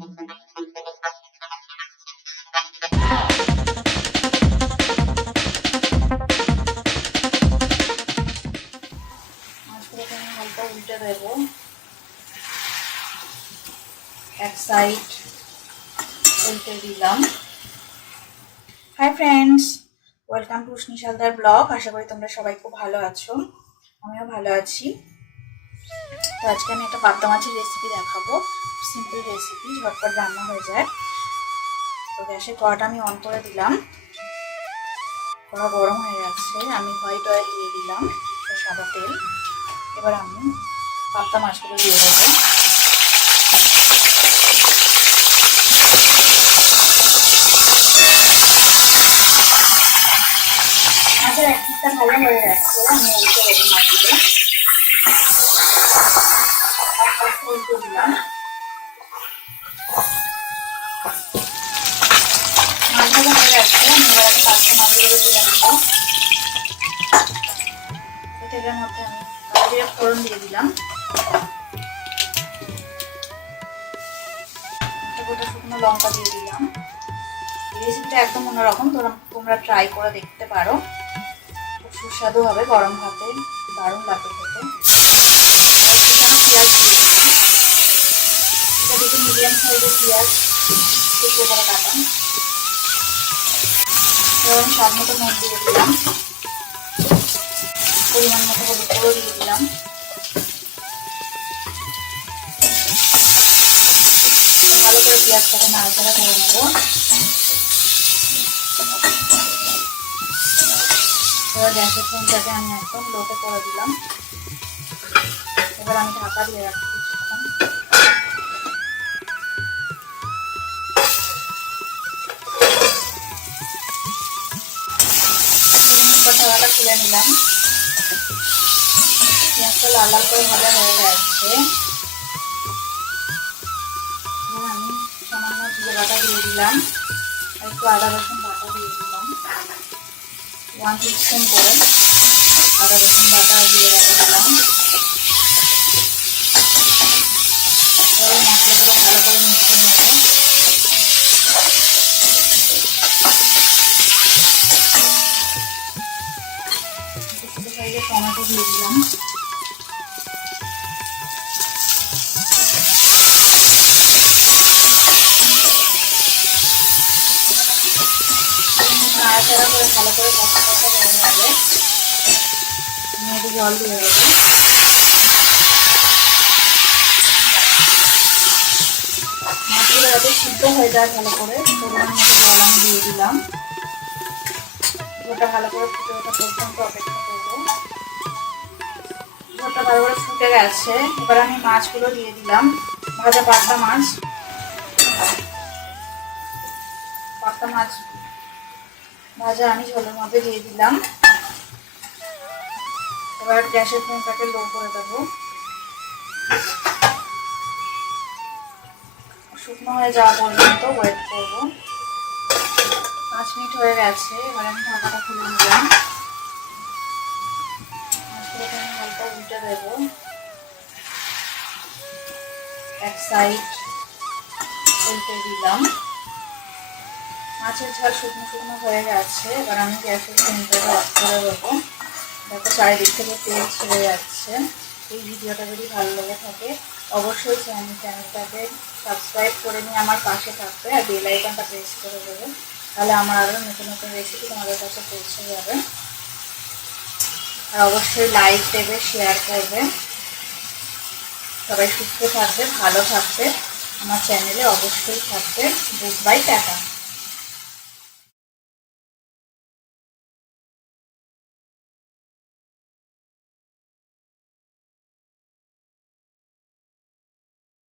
মাছগুলোকে আমি হালকা উল্টে দেবো, এক সাইড উল্টে দিলাম। Hi friends, welcome to Ushni Haldar blog. আশা করি তোমরা সবাই খুব ভালো আছো, আমিও ভালো আছি। তো আজকে আমি একটা পাবদা মাছের রেসিপি দেখাবো, সিম্পল রেসিপি, ঝটপট রান্না হয়ে যায়। তো গ্যাসের কড়াটা আমি অন করে দিলাম, কড়া গরম হয়ে গেছে। আমি হোয়াইট অয়েল দিয়ে দিলাম, সাদা তেল। এবার আমি পাবদা মাছগুলো দিয়ে দেবো। মাছের এক পিসটা ভালো হয়ে যাচ্ছে, আমি উল্টে দেবো মাছগুলো, উল্টে দিলাম। মাছগুলো হয়ে যাচ্ছে, আমি এবার একটা পাঁচটা মাছগুলো তুলে নেবো। তেলের মধ্যে আমি কালো জিরে ফোড়ন দিয়ে দিলাম, একটা গোটা শুকনো লঙ্কা দিয়ে দিলাম। এই রেসিপিটা একদম অন্যরকম, তোমরা ট্রাই করে দেখতে পারো, খুব সুস্বাদু হবে, গরম ভাতে দারুণ লাগবে খেতে। পেঁয়াজ দিয়ে দিলাম, এটা দেখে মিডিয়াম সাইজের পেঁয়াজ টুকরো করে কাটা। এবার আমি স্বাদ মতো নুন দিয়ে দিলাম, পরিমাণ মতো হলুদ গুঁড়ো দিয়ে দিলাম। ভালো করে পেঁয়াজটাকে নাড়াচাড়া করে নেব। এবার গ্যাসের ফ্লেমটাকে আমি একদম লোতে করে দিলাম। এবার আমি ঢাকা দিয়ে রাখছি কিছুক্ষণ। ঢাকাটা খুলে নিলাম, পেঁয়াজটা লাল লাল করে ভাজা হয়ে গেছে। আমি সামান্য জিরে বাটা দিয়ে দিলাম, একটু আদা রসুন বাটা দিয়ে দিলাম, 1 টিস্পুন করে আদা রসুন বাটা দিয়ে বাটা দিলাম। এবার মশলাগুলো ভালো করে মিশিয়ে নেব। ছোটো সাইজের টমেটো দিয়ে দিলাম। নাড়াচাড়া করে ভালো করে কষা কষা হয়ে যাবে, আমি একটু জল দিয়ে দেবো। মাছগুলো যাতে সিদ্ধ হয়ে যায় ভালো করে, পরিমাণ মতো জল আমি দিয়ে দিলাম। ঝোলটা ভালো করে ফুটে ওঠা পর্যন্ত অপেক্ষা করবো। ঝোলটা ভালো করে ফুটে গেছে, এবার আমি মাছগুলো দিয়ে দিলাম। ভাজা পাবদা মাছ ভাজা আমি ঝোলের মধ্যে দিয়ে দিলাম। এবার গ্যাসের ফ্লেমটাকে লো করে দেবো, শুকনো হয়ে যাওয়া পর্যন্ত ওয়েট করবো। 5 মিনিট হয়ে গেছে, এবার আমি ঢাকাটা খুলে নিলাম। মাছগুলোকে আমি হালকা উল্টে দেবো, এক সাইড উল্টে দিলাম। মাছের ঝাল শুকনো শুকনো হয়ে গেছে, এবার আমি গ্যাসের ফ্লেমটাকে অফ করে দেবো। দেখো চারিদিক থেকে তেল ছেড়ে যাচ্ছে। এই ভিডিওটা যদি ভালো লেগে থাকে অবশ্যই চ্যানেলটাকে সাবস্ক্রাইব করে নিয়ে আমার পাশে থাকবে, আর বেল আইকনটা প্রেস করে দেবে, তাহলে আমার আরও নতুন নতুন রেসিপি তোমাদের কাছে পৌঁছে যাবে। আর অবশ্যই লাইক দেবে, শেয়ার করবে। সবাই সুস্থ থাকবে, ভালো থাকবে, আমার চ্যানেলে অবশ্যই থাকবে। Good bye, tata.